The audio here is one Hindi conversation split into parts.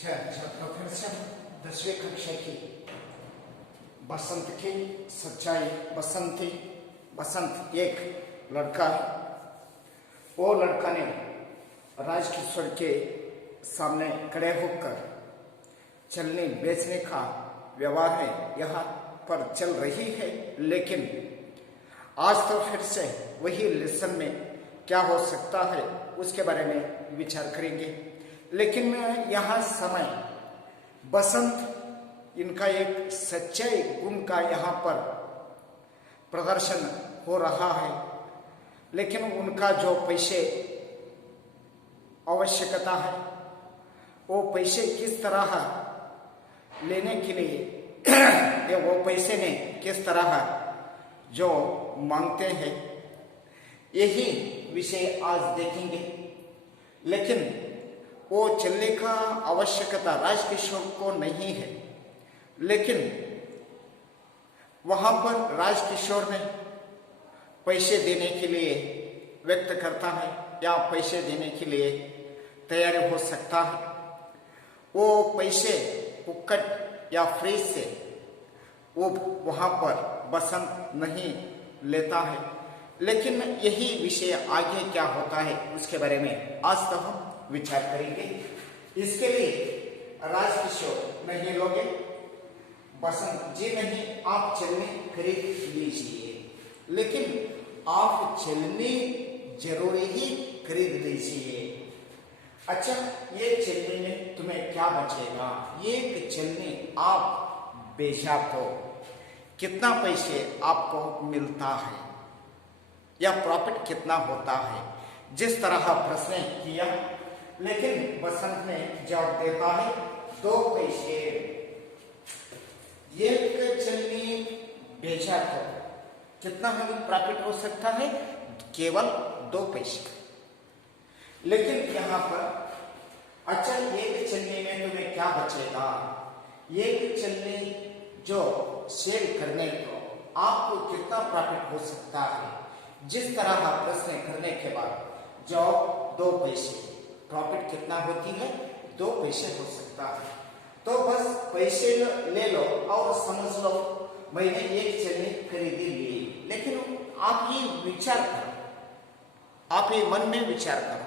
अच्छा छात्रों, फिर से हम 10वीं कक्षा की बसंत की सच्चाई। बसंत एक लड़का है। वो लड़का ने राजकिशोर के सामने खड़े होकर चलने बेचने का व्यवहार है यहाँ पर चल रही है, लेकिन आज तो फिर से वही लेसन में क्या हो सकता है उसके बारे में विचार करेंगे। लेकिन यहाँ समय बसंत इनका एक सच्चाई गुण का यहाँ पर प्रदर्शन हो रहा है, लेकिन उनका जो पैसे आवश्यकता है वो पैसे किस तरह लेने के लिए या वो पैसे ने किस तरह जो मांगते हैं, यही विषय आज देखेंगे। लेकिन वो चलने का आवश्यकता राजकिशोर को नहीं है, लेकिन वहां पर राजकिशोर ने पैसे देने के लिए व्यक्त करता है या पैसे देने के लिए तैयार हो सकता है। वो पैसे फुक्कट या फ्री से वो वहां पर बसंत नहीं लेता है। लेकिन यही विषय आगे क्या होता है उसके बारे में आज तो हम विचार करेंगे। इसके लिए राजकिशोर नहीं लोगे, बसंत जी नहीं, आप चलने खरीद लीजिए, लेकिन आप चलने जरूरी ही खरीद लीजिए। अच्छा, ये चलने में तुम्हें क्या बचेगा? ये चलने आप बेचा तो कितना पैसे आपको मिलता है या प्रॉफिट कितना होता है, जिस तरह प्रश्न किया। लेकिन बसंत ने जवाब देता है 2 पैसे। एक चलनी बेचा तो कितना हमें प्रॉफिट हो सकता है? केवल 2 पैसे। लेकिन यहाँ पर अच्छा, एक चलनी में तुम्हें क्या बचेगा? एक चलनी जो सेल करने को आपको कितना प्रॉफिट हो सकता है, जिस तरह प्रश्न करने के बाद जवाब 2 पैसे। प्रॉफिट कितना होती है? 2 पैसे हो सकता है। तो बस पैसे ले लो और समझ लो मैंने एक चलनी खरीदी ली। लेकिन आप ये विचार करो, आप ये मन में विचार करो,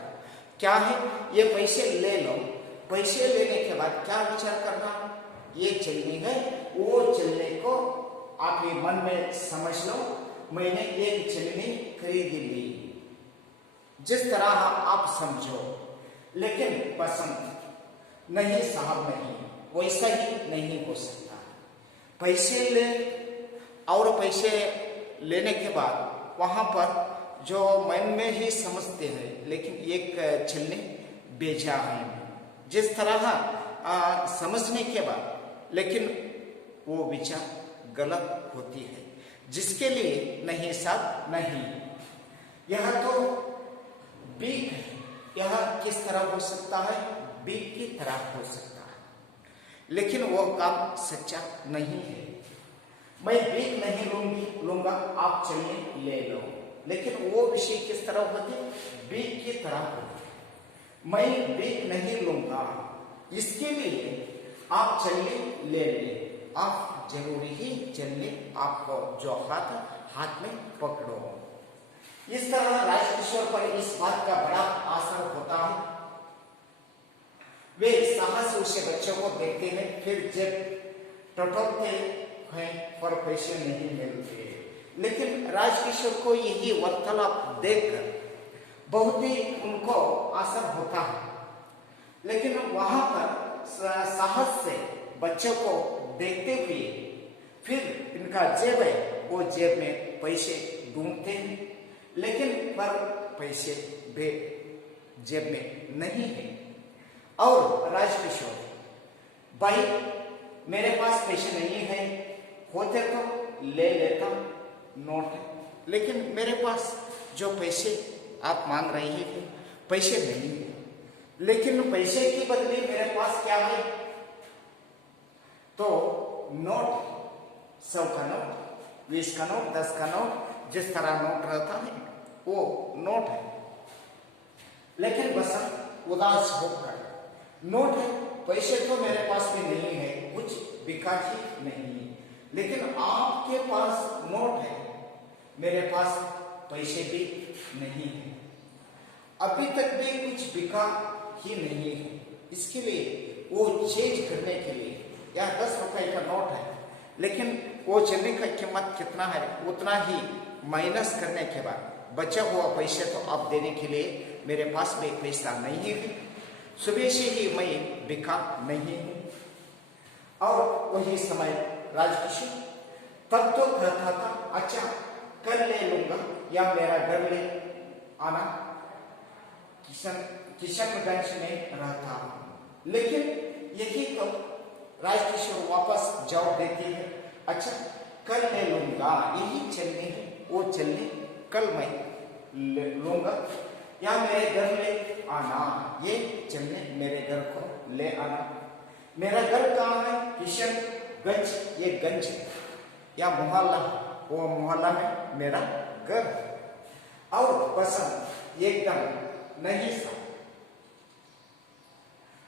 क्या है ये पैसे ले लो। पैसे लेने के बाद क्या विचार करना? ये चलनी है, वो चलने को आप ये मन में समझ लो मैंने एक चलनी खरीदी ली, जिस तरह आप समझो। लेकिन बसंत नहीं साहब, नहीं, वैसा ही नहीं हो सकता। पैसे ले और पैसे लेने के बाद वहां पर जो मन में ही समझते हैं, लेकिन एक चलने बेचा है, जिस तरह समझने के बाद लेकिन वो विचार गलत होती है, जिसके लिए नहीं साहब नहीं। यह तो बीक है, यह किस तरह हो सकता है? बीक की तरह हो सकता है, लेकिन वो काम सच्चा नहीं है। मैं बीक नहीं लूंगा, आप चलने ले लो, लेकिन वो विषय किस तरह होती? बीक की तरह होती। मैं बीक नहीं लूंगा, इसके लिए आप चलने ले ले। आप जरूरी ही चलने आपको जो हाथ में पकड़ो। इस तरह राजकिशोर पर इस बात का बड़ा असर होता है। वे साहस उसे बच्चों को देखते हैं, फिर जब टटोलते हैं पर पैसे नहीं मिलते। लेकिन राजकिशोर को यही वार्तालाप देखकर बहुत ही उनको असर होता है। लेकिन वहां पर साहस से बच्चों को देखते हुए फिर इनका जेब है, वो जेब में पैसे ढूंढते हैं, लेकिन पर पैसे जेब में नहीं है। और राजकिशोर, भाई मेरे पास पैसे नहीं है, होते तो ले लेता, नोट है, लेकिन मेरे पास जो पैसे आप मांग रहे हैं पैसे नहीं है। लेकिन पैसे की बदले मेरे पास क्या है? तो नोट, 100 का नोट, 20 का नोट, 10 का नोट, जिस तरह नोट रहता है वो नोट है। लेकिन बसंत उदास होकर नोट है पैसे तो मेरे पास भी नहीं है, कुछ बिका ही नहीं, लेकिन आपके पास नोट है, मेरे पास पैसे भी नहीं है, अभी तक भी कुछ बिका ही नहीं है। इसके लिए वो चेंज करने के लिए, या 10 रुपए का नोट है, लेकिन वो चलने का कीमत कितना है, उतना ही माइनस करने के बाद बचा हुआ पैसे तो आप देने के लिए मेरे पास भी पैसा नहीं है, सुबह से ही मैं बिका नहीं हूं। और वही समय राजकिशोर तब तो कहता था, अच्छा कल ले लूंगा या मेरा घर ले आना, किशनगंज में रहता हूं। लेकिन यही तो राजकिशोर वापस जवाब देती है, अच्छा कल ले लूंगा, यही चलने है, वो चलने कल मैं लूंगा, या मेरे घर ले आना, ये चलने मेरे घर को ले आना। मेरा घर कहाँ है? किशनगंज, ये गंज या मोहल्ला, वो मोहल्ला में मेरा घर। और पसंद एकदम नहीं सा,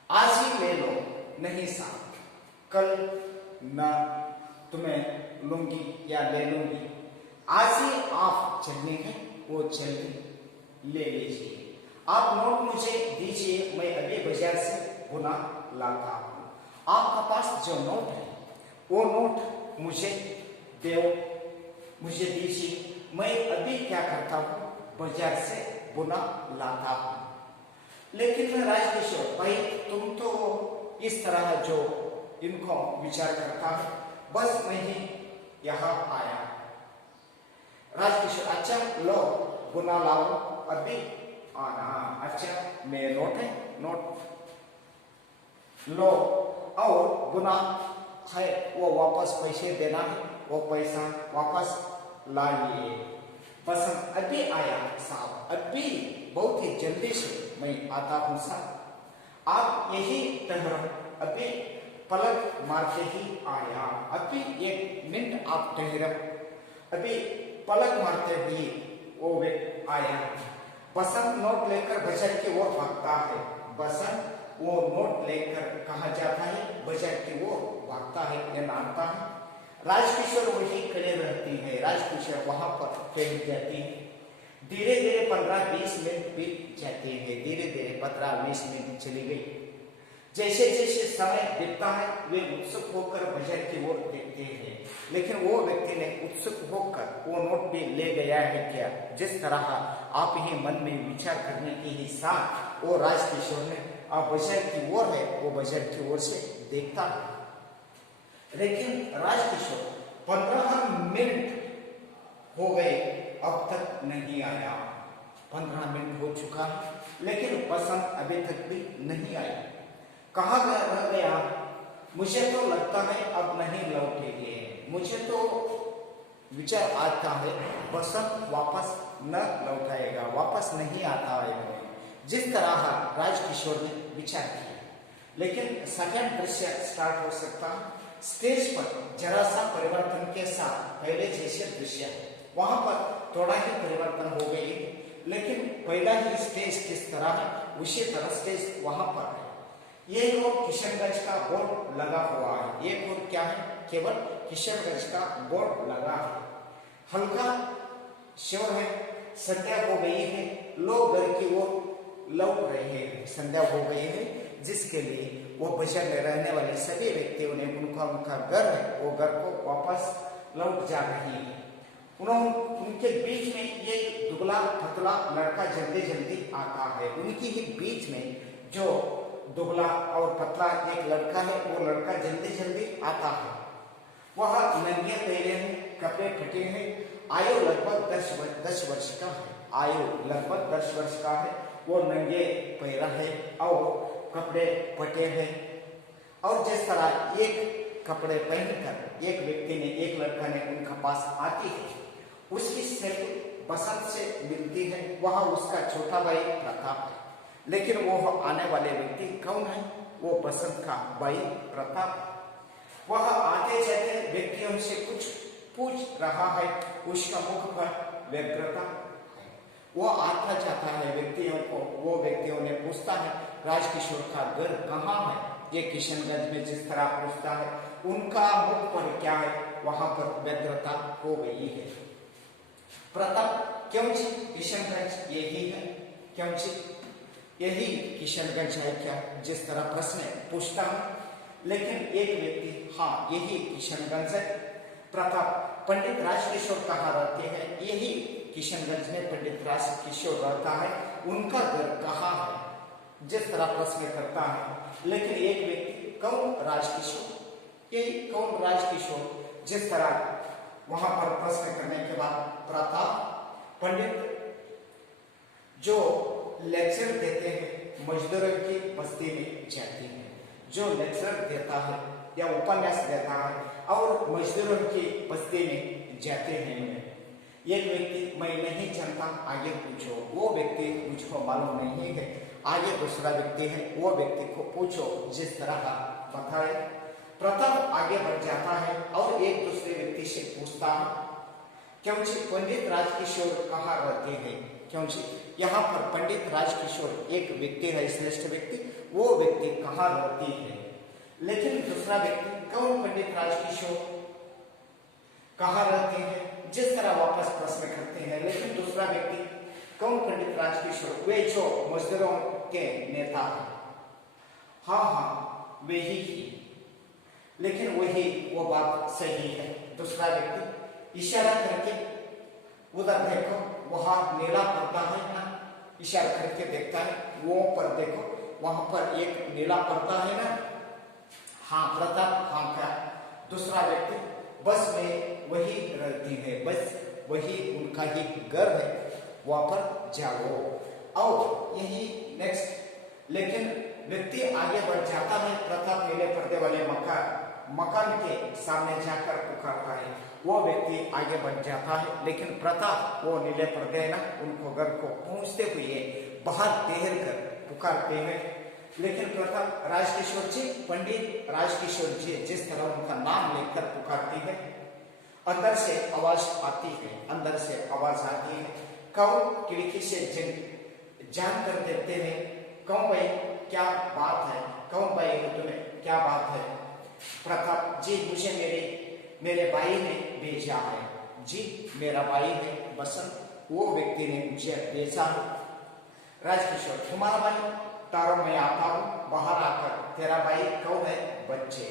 आज ही ले लो, नहीं सा कल ना तुम्हें लूंगी या ले लूंगी, आज ही आप चलने हैं, वो चलने ले लीजिए, आप नोट मुझे दीजिए, मैं अभी बाजार से बुना लाता हूं। आपका पास जो नोट है वो नोट मुझे दो, मुझे दीजिए, मैं अभी क्या करता हूं, बाजार से बुना लाता हूं। लेकिन राजकिशोर भाई तुम तो इस तरह जो इनको विचार करता है, बस मैं ही यहाँ आया। राजकिशोर अच्छा लो बुना लाओ, अभी आना, अच्छा मेरे नोट है, नोट लो और बुना है, वो वापस पैसे देना है, वो पैसा वापस लाइए। पसंद अभी आया साहब, अभी बहुत ही जल्दी से मैं आता हूँ साहब, आप यही ठहरो, अभी पलक मारते ही आया, अभी 1 मिनट आप ठहरो, अभी पलक मारते हुए वो आया। बसंत नोट लेकर बाजार की ओर भागता है, बसंत वो नोट लेकर कहाँ जाता है, बाजार की ओर भागता है या नाचता है। राजकिशोर वही खड़े रहती है, राजकिशोर वहां पर ठहर जाती है। धीरे धीरे 15-20 मिनट बीत जाते हैं, धीरे धीरे 15-20 मिनट चली गई। जैसे जैसे समय बीतता है वे उत्सुक होकर बाजार की ओर देखते हैं, लेकिन वो व्यक्ति ने उत्सुक होकर वो नोट भी ले गया है क्या, जिस तरह आप ही मन में विचार करने के ही साथ वो राजकिशोर ने आप बाजार की ओर है, वो बाजार की ओर से देखता है। लेकिन राजकिशोर 15 मिनट हो गए, अब तक नहीं आया। 15 मिनट हो चुका है, लेकिन पसंद अभी तक भी नहीं आई। कहाँ रह गया? मुझे तो लगता है अब नहीं लौटेंगे, मुझे तो विचार आता है बसंत वापस न लौटाएगा, वापस नहीं आता है, जिस तरह राजकिशोर ने विचार किया। लेकिन सेकंड दृश्य स्टार्ट हो सकता है। स्टेज पर जरा सा परिवर्तन के साथ पहले जैसे दृश्य है, वहां पर थोड़ा ही परिवर्तन हो गई, लेकिन पहला ही स्टेज किस तरह है उसी तरह स्टेज वहां पर है। एक और किशनगंज का बोर्ड लगा हुआ है, एक और क्या है, केवल किशनगंज का बोर्ड लगा है। हल्का शोर है, संध्या हो गई है, लोग घर की ओर लौट रहे हैं, संध्या हो गई है, जिसके लिए वो बाजार में रहने वाले सभी व्यक्तियों ने उनका घर है, वो घर को वापस लौट जा रही है। उनके बीच में ये दुबला पतला लड़का जल्दी जल्दी आता है, उनकी ही बीच में जो दुबला और पतला एक लड़का है, वो लड़का जल्दी जल्दी आता है। वह नंगे पहले हैं, कपड़े फटे हैं, आयु लगभग 10 वर्ष का है, आयु लगभग 10 वर्ष का है, वो नंगे पैरा है और कपड़े फटे हैं। और जिस तरह एक कपड़े पहनकर एक व्यक्ति ने, एक लड़का ने उनके पास आती है, उसकी सेल्फी बसंत से मिलती है, वह उसका छोटा भाई प्रताप है। लेकिन वो आने वाले व्यक्ति कौन है? वो बसंत का भाई प्रताप। वह आते जाते व्यक्तियों से कुछ पूछ रहा है, उसका मुख पर व्यग्रता है। वो आता जाता है व्यक्तियों को, वो व्यक्तियों ने पूछता है राजकिशोर का घर कहाँ है, ये किशनगंज में जिस तरह पूछता है, उनका मुख पर क्या है, वहां पर व्यग्रता हो गई है। प्रताप क्यों जी किशनगंज यही है, क्यों जी यही किशनगंज है क्या, जिस तरह प्रश्न पूछता हूं। लेकिन एक व्यक्ति हाँ यही किशनगंज है। प्रताप पंडित राजकिशोर कहाँ रहते हैं, यही किशनगंज में पंडित राजकिशोर रहता है, उनका घर कहाँ है, जिस तरह प्रश्न करता है। लेकिन एक व्यक्ति कौन राजकिशोर, यही कौन राजकिशोर, जिस तरह वहां पर प्रश्न करने के बाद प्रताप पंडित जो लेक्चर देते हैं मजदूरों की बस्ती में जाते हैं, जो लेक्चर देता है या उपन्यास देता है और मजदूरों की बस्ती में जाते हैं। एक व्यक्ति मैं नहीं जानता, आगे पूछो, वो व्यक्ति मुझको मालूम नहीं है, आगे दूसरा व्यक्ति है, वो व्यक्ति को पूछो, जिस तरह का बताए। प्रताप आगे बढ़ जाता है और एक दूसरे व्यक्ति से पूछता है, क्योंकि पंडित राजकिशोर कहाँ रहते हैं, क्योंकि यहाँ पर पंडित राजकिशोर एक व्यक्ति है, श्रेष्ठ व्यक्ति, वो व्यक्ति कहाँ रहती है। लेकिन दूसरा व्यक्ति कौन पंडित राजकिशोर कहाँ रहते हैं, जिस तरह वापस प्रश्न करते हैं। लेकिन दूसरा व्यक्ति कौन पंडित राजकिशोर, वे जो मजदूरों के नेता है, हाँ वही ही। लेकिन वही वो बात सही है। दूसरा व्यक्ति इशारा करके उधर देखो, वहां नीला पर्दा है ना, इशारा करके देखता है, वो पर देखो वहां पर एक नीला पर्दा है ना, हाँ प्रताप हाँ क्या। दूसरा व्यक्ति बस में वही रहती है, बस वही उनका ही घर है, वहां पर जाओ। और यही नेक्स्ट, लेकिन व्यक्ति आगे बढ़ जाता है, प्रताप नीले पर्दे वाले मकान के सामने जाकर पुकारता है, वो व्यक्ति आगे बढ़ जाता है। लेकिन प्रताप वो नीले पर्दे ना, उनको घर को पहुंचते हुए बाहर टहल कर पुकारते हैं। लेकिन प्रताप राजकिशोर जी, पंडित राजकिशोर जी, जिस तरह उनका नाम लेकर पुकारती है, अंदर से आवाज आती है, अंदर से आवाज आती है, कौन खिड़की से जान कर देते हैं, कौन भाई क्या बात है, कौन भाई तुम्हें क्या बात है। प्रताप जी मुझे मेरे भाई ने भेजा है जी, मेरा भाई है बसंत, वो व्यक्ति ने मुझे भेजा है। राजकिशोर तुम्हारा भाई, तारों में आता हूँ बाहर आकर, तेरा भाई कौन है, बच्चे।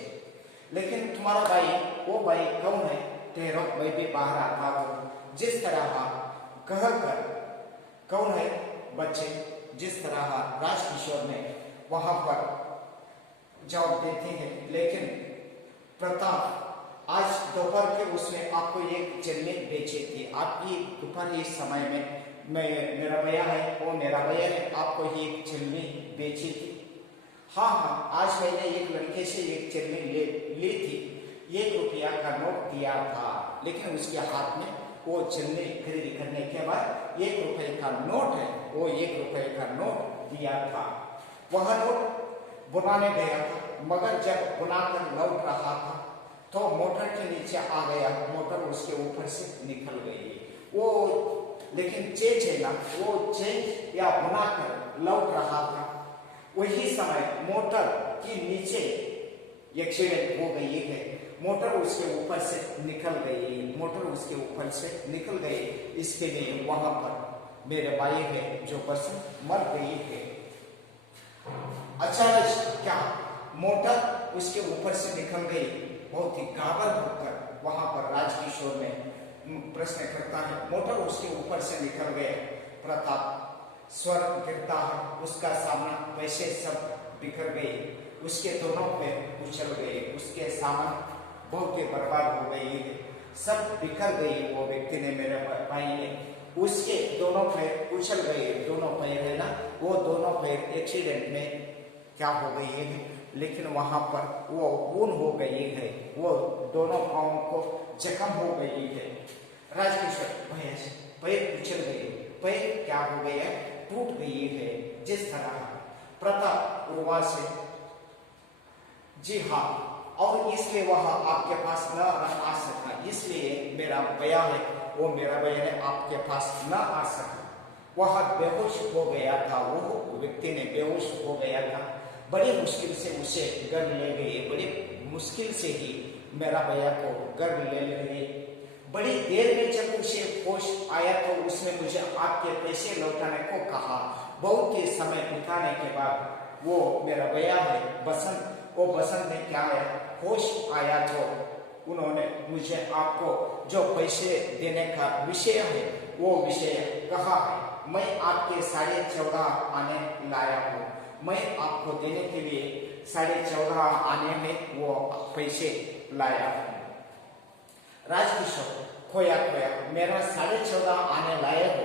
लेकिन तुम्हारा भाई, वो भाई कौन है, तेरा मैं भी बाहर आता हूँ, जिस तरह कहकर कौन है, बच्चे, जिस तरह राजकिशोर ने वहां पर जवाब देते हैं। लेकिन प्रताप आज दोपहर के उसने आपको एक चलने बेचे थे, आपकी दोपहर इस समय में मेरा भैया है, वो मेरा भैया ने आपको ही एक चलनी बेची थी। हाँ आज मैंने एक लड़के से एक चलनी ली थी, 1 रुपया का नोट दिया था, लेकिन उसके हाथ में वो चलनी खरीदी करने के बाद 1 रुपए का नोट है, वो 1 रुपए का नोट दिया था। वह नोट बुनाने गया था, मगर जब बुनाकर लौट रहा था तो मोटर के नीचे आ गया, मोटर उसके ऊपर से निकल गई। वो लेकिन चेंज है ना, वो चेंज या बुनाकर लौट रहा था, वही समय मोटर के नीचे एक्सीडेंट हो गई है, मोटर उसके ऊपर से निकल गई, मोटर उसके ऊपर से निकल गई। इसके लिए वहां पर मेरे भाई है जो पसंद मर गई है। अचानक क्या मोटर उसके ऊपर से निकल गई, बहुत ही घाबर होकर वहां पर राजकिशोर ने प्रश्न करता है, मोटर उसके ऊपर से निकल गए। प्रताप स्वर गिरता है, उसका सामना पैसे सब बिखर गए, उसके दोनों पैर उछल गए, उसके सामान बहुत ही बर्बाद हो गई, सब बिखर गई। वो व्यक्ति ने, मेरे भाई ने, उसके दोनों पैर उछल गए, दोनों पैर है ना, वो दोनों पैर एक्सीडेंट में क्या हो गई है, लेकिन वहां पर वो खून हो गई है, वो दोनों पांवों को जख्म हो गई है। राजकिशोर भैया पैर उछल गए, पैर क्या हो गया, टूट गई है। जिस तरह प्रताप उर्वा से, जी हाँ, और इसलिए वह आपके पास न आ सका, इसलिए मेरा भैया है, वो मेरा भैया ने आपके पास न आ सका, वह बेहोश हो गया था, वो व्यक्ति ने बेहोश हो गया था। बड़ी मुश्किल से उसे घर ले गए, बड़ी मुश्किल से ही मेरा भैया को घर ले गए। बड़ी देर में जब उसे होश आया तो उसने मुझे आपके पैसे लौटाने को कहा। बहुत ही समय बिताने के बाद वो मेरा भैया है बसंत, वो बसंत ने क्या है, होश आया तो उन्होंने मुझे आपको जो पैसे देने का विषय है वो विषय कहा है। मैं आपके 14.5 आने लाया हूँ, मैं आपको देने के लिए 14.5 आने में वो पैसे लाया हूँ। राजकिशोर खोया खोया मेरा 14.5 आने लाए हो,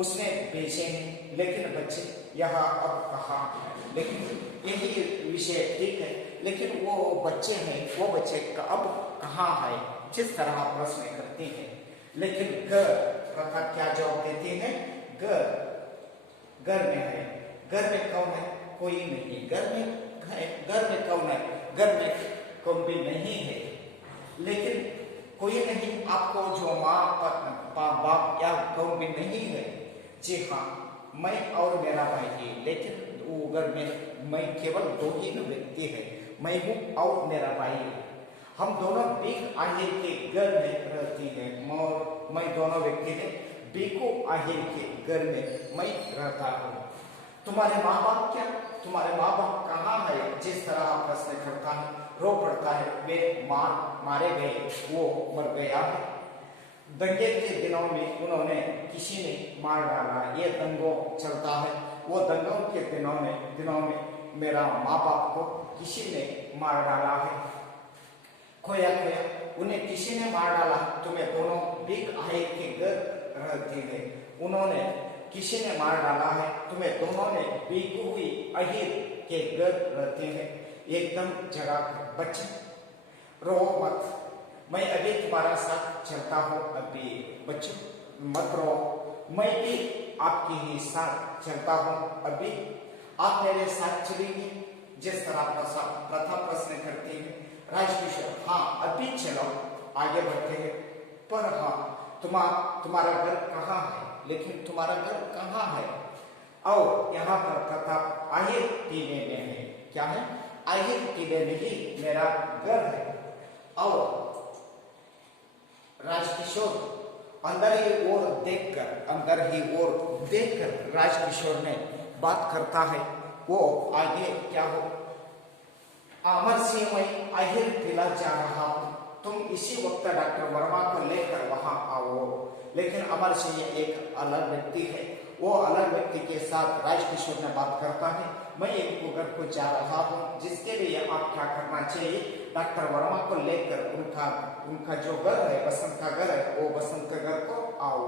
उसने भेजे नहीं, लेकिन बच्चे यहाँ अब कहाँ है? लेकिन यही विषय ठीक है, लेकिन वो बच्चे हैं, वो बच्चे अब कहाँ है? जिस तरह प्रश्न करते हैं, लेकिन प्रथा क्या जवाब देते हैं? घर में है। घर में कौन है? कोई नहीं। घर में है, घर में कौन है? घर में कौन भी नहीं है। लेकिन कोई नहीं, आपको जो माँ बाप या कौन भी नहीं है। जी हाँ, मैं और मेरा भाई है, लेकिन वो घर में मैं केवल 2 ही व्यक्ति है, मैं हूँ और मेरा भाई है। हम दोनों बीक आहिर के घर में रहती है। मैं दोनों व्यक्ति है बीको आहिर के घर में मैं रहता हूँ। तुम्हारे माँ बाप क्या? तुम्हारे माँ बाप कहाँ है? जिस तरह प्रश्न करता है, रो पड़ता है, वे मारे गए, वो मर गया है। दंगे के दिनों में उन्होंने किसी ने मार डाला, ये दंगों चलता है। वो दंगों के दिनों में मेरा माँ बाप को किसी ने मार डाला है। खोया खोया उन्हें किसी ने मार डाला। तुम्हें दोनों बीक आहिर के घर रहती है, उन्होंने किसी ने मार डाला है। तुम्हें दोनों ने बीकी हुई आहिर के घर रहते हैं। एकदम जगा कर बच्चे रो मत, मैं अभी तुम्हारा साथ चलता हूँ। अभी बच्चों मत रो, मैं भी आपके ही साथ चलता हूँ। अभी आप मेरे साथ चलेंगे? जिस तरह प्रथा प्रश्न करती है। राजकिशोर हाँ अभी चलो, आगे बढ़ते हैं। पर हाँ तुम्हारा घर कहाँ है? लेकिन तुम्हारा घर कहाँ है? और यहाँ पर प्रथा आहिर टीले में है। क्या है? आहिर टीले में ही मेरा घर है। और राजकिशोर अंदर ही ओर देखकर राजकिशोर ने बात करता है। वो आगे क्या हो? अमर सिंह मैं आहिर टीला जा रहा हूँ, तुम इसी वक्त डॉक्टर वर्मा को लेकर वहां आओ। लेकिन अमर सिंह एक अलग व्यक्ति है। वो अलग व्यक्ति के साथ राजकिशोर ने बात करता है। मैं एक घर को जा रहा हूँ, जिसके लिए आप क्या करना चाहिए? डॉक्टर वर्मा को लेकर उनका जो घर है, बसंत का घर है, वो बसंत के घर को आओ।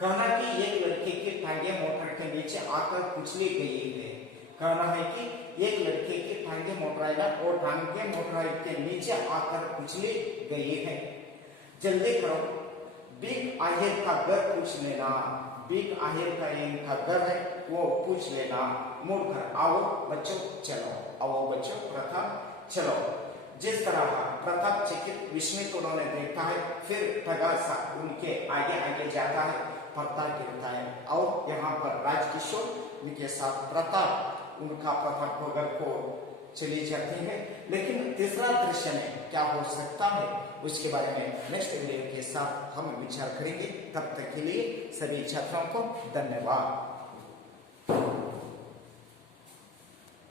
कहना कि एक लड़के की टांगे मोटर के नीचे आकर कुचली गई है। कहना है कि एक लड़के की टांगे मोटराइला और टांगे मोटराई के नीचे आकर कुचली गई है। जल्दी करो, बीक आहिर का घर पूछ लेना। बीक आहिर का इनका घर है, वो पूछ लेना। मुड़कर आओ बच्चों चलो, आओ बच्चों प्रथा चलो। जिस तरह प्रताप चकित विस्मित उन्होंने देखा है, फिर ठगा सा उनके आगे आगे जाता है, पर्दा गिरता है। और यहाँ पर राजकिशोर उनके साथ प्रताप उनका प्रताप घर को चली जाती है। लेकिन तीसरा दृश्य में क्या हो सकता है, उसके बारे में नेक्स्ट वीडियो के साथ हम विचार करेंगे। तब तक के लिए सभी छात्रों को धन्यवाद।